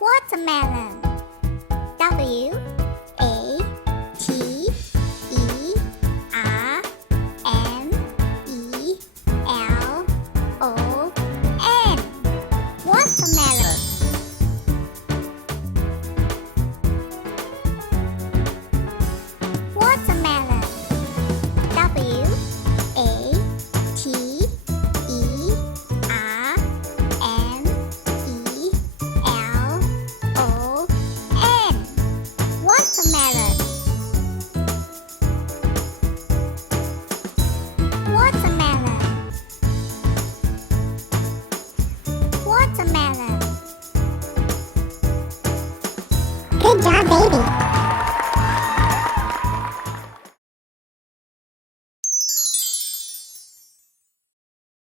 Watermelon. W A T E R M E L O N. Watermelon. Watermelon. W A T E R M E L O N. Watermelon. Watermelon. Watermelon. Good job, baby.